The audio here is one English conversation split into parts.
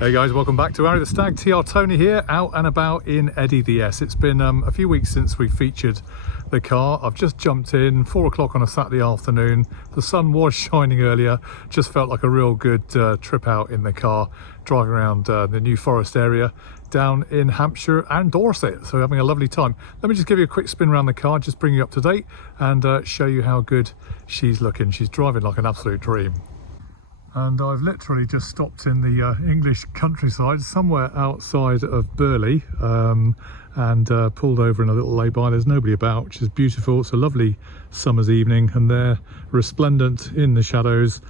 Hey guys, welcome back to Arry the Stag. TR Tony here, out and about in Eddie the Ess. It's been a few weeks since we featured the car. I've just jumped in, 4 o'clock on a Saturday afternoon. The sun was shining earlier, just felt like a real good trip out in the car, driving around the New Forest area down in Hampshire and Dorset. So having a lovely time. Let me just give you a quick spin around the car, just bring you up to date and show you how good she's looking. She's driving like an absolute dream. And I've literally just stopped in the English countryside, somewhere outside of Burley, and pulled over in a little lay-by. There's nobody about, which is beautiful. It's a lovely summer's evening, and there, resplendent in the shadows,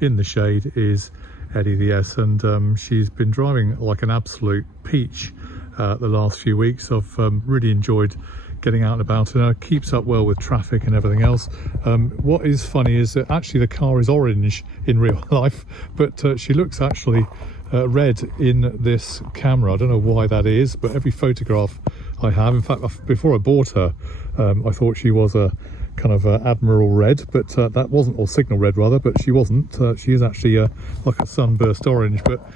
in the shade, is Eddie the Ess, and she's been driving like an absolute peach the last few weeks. I've really enjoyed getting out and about, and keeps up well with traffic and everything else. What is funny is that actually the car is orange in real life, but she looks actually red in this camera. I don't know why that is, but every photograph I have, in fact before I bought her, I thought she was a kind of Admiral red, but that wasn't, or signal red rather, but she wasn't. She is actually like a sunburst orange, but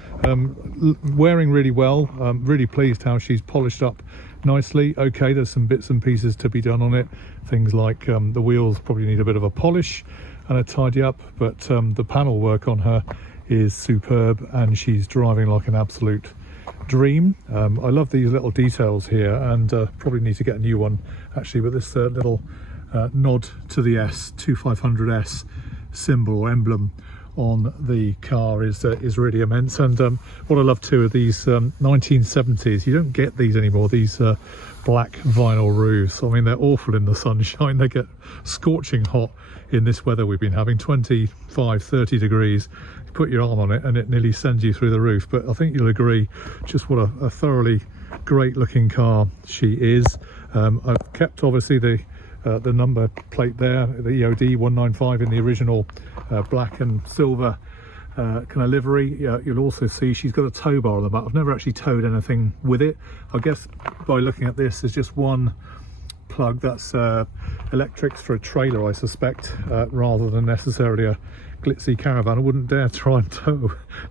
wearing really well. Really pleased how she's polished up nicely. Okay, there's some bits and pieces to be done on it, things like the wheels probably need a bit of a polish and a tidy up, but the panel work on her is superb, and she's driving like an absolute dream. I love these little details here, and probably need to get a new one actually, but this little nod to the S 2500S symbol or emblem on the car is really immense. And what I love too are these 1970s, you don't get these anymore, these black vinyl roofs. I mean, they're awful in the sunshine. They get scorching hot in this weather we've been having, 25-30 degrees. You put your arm on it and it nearly sends you through the roof. But I think you'll agree just what a thoroughly great looking car she is. I've kept obviously the number plate there, the EOD 195 in the original black and silver kind of livery. You'll also see she's got a tow bar on the back. I've never actually towed anything with it. I guess by looking at this, there's just one plug that's electrics for a trailer, I suspect, rather than necessarily a glitzy caravan. I wouldn't dare try and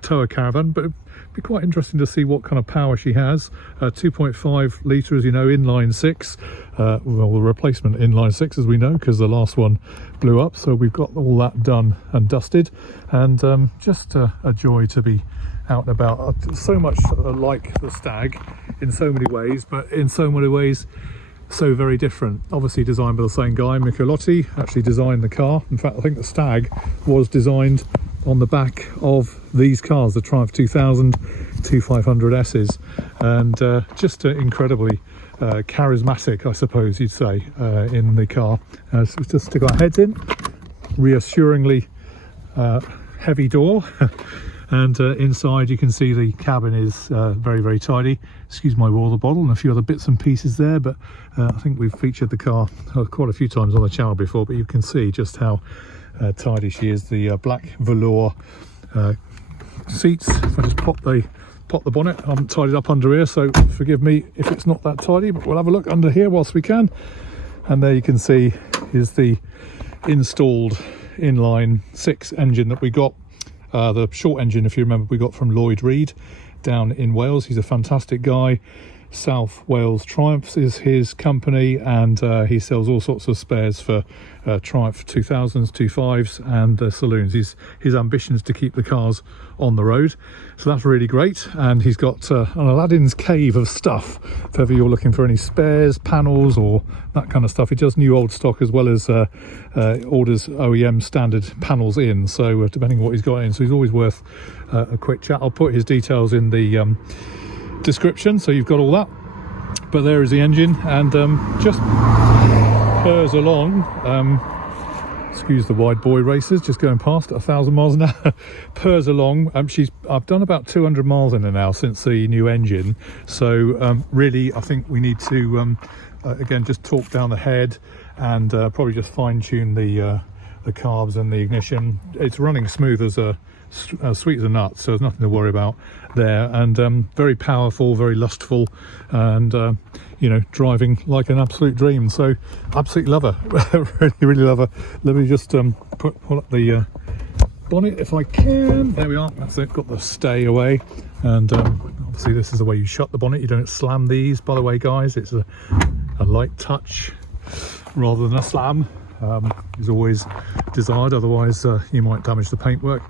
tow a caravan, but it'd be quite interesting to see what kind of power she has. 2.5 litre, as you know, inline six. Well, the replacement inline six, as we know, because the last one blew up. So we've got all that done and dusted, and just a joy to be out and about. So much like the Stag in so many ways, but in so many ways so very different. Obviously designed by the same guy, Michelotti, actually designed the car. In fact, I think the Stag was designed on the back of these cars, the Triumph 2000 2500Ss, and just incredibly charismatic, I suppose you'd say, in the car. So just stick our heads in, reassuringly heavy door. And inside you can see the cabin is very, very tidy. Excuse my water bottle and a few other bits and pieces there, but I think we've featured the car quite a few times on the channel before, but you can see just how tidy she is. The black velour seats. If I just pop the bonnet, I haven't tidied up under here, so forgive me if it's not that tidy, but we'll have a look under here whilst we can. And there you can see is the installed inline six engine that we got. The short engine, if you remember, we got from Lloyd Reed down in Wales. He's a fantastic guy. South Wales Triumphs is his company, and he sells all sorts of spares for Triumph 2000s, 25s and Saloons. His ambition is to keep the cars on the road, so that's really great. And he's got an Aladdin's cave of stuff if ever you're looking for any spares, panels or that kind of stuff. He does new old stock as well as orders OEM standard panels in, so depending on what he's got in, so he's always worth a quick chat. I'll put his details in the description so you've got all that. But there is the engine, and just purrs along. Excuse the wide boy racers just going past at 1,000 miles an hour. Purrs along. I've done about 200 miles in her now since the new engine, so really I think we need to again just torque down the head and probably just fine-tune the carbs and the ignition. It's running smooth as sweet as a nut, so there's nothing to worry about there. And very powerful, very lustful, and you know, driving like an absolute dream. So absolutely love her. Really love her. Let me just pull up the bonnet if I can. There we are, that's it, got the stay away. And obviously this is the way you shut the bonnet, you don't slam these, by the way guys. It's a light touch rather than a slam, is always desired, otherwise you might damage the paintwork.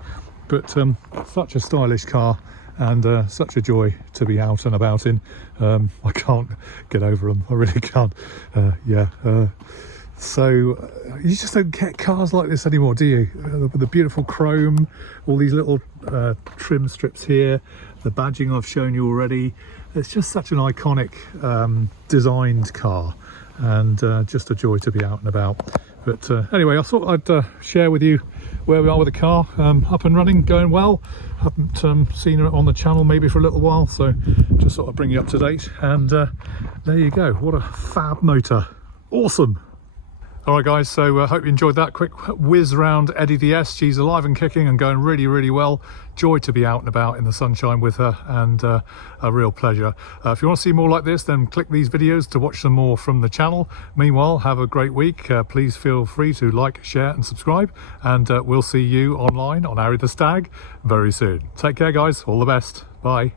But such a stylish car, and such a joy to be out and about in. I can't get over them, I really can't. So you just don't get cars like this anymore, do you? The beautiful chrome, all these little trim strips here, the badging I've shown you already. It's just such an iconic designed car, and just a joy to be out and about. But anyway, I thought I'd share with you where we are with the car. Up and running, going well. Haven't seen it on the channel maybe for a little while, so just thought I'd bring you up to date. And there you go, what a fab motor, awesome. All right guys, so hope you enjoyed that quick whiz round Eddie the Ess. She's alive and kicking and going really, really well. Joy to be out and about in the sunshine with her, and a real pleasure. If you want to see more like this, then click these videos to watch some more from the channel. Meanwhile, have a great week. Please feel free to like, share and subscribe, and we'll see you online on Arry the Stag very soon. Take care guys, all the best, bye.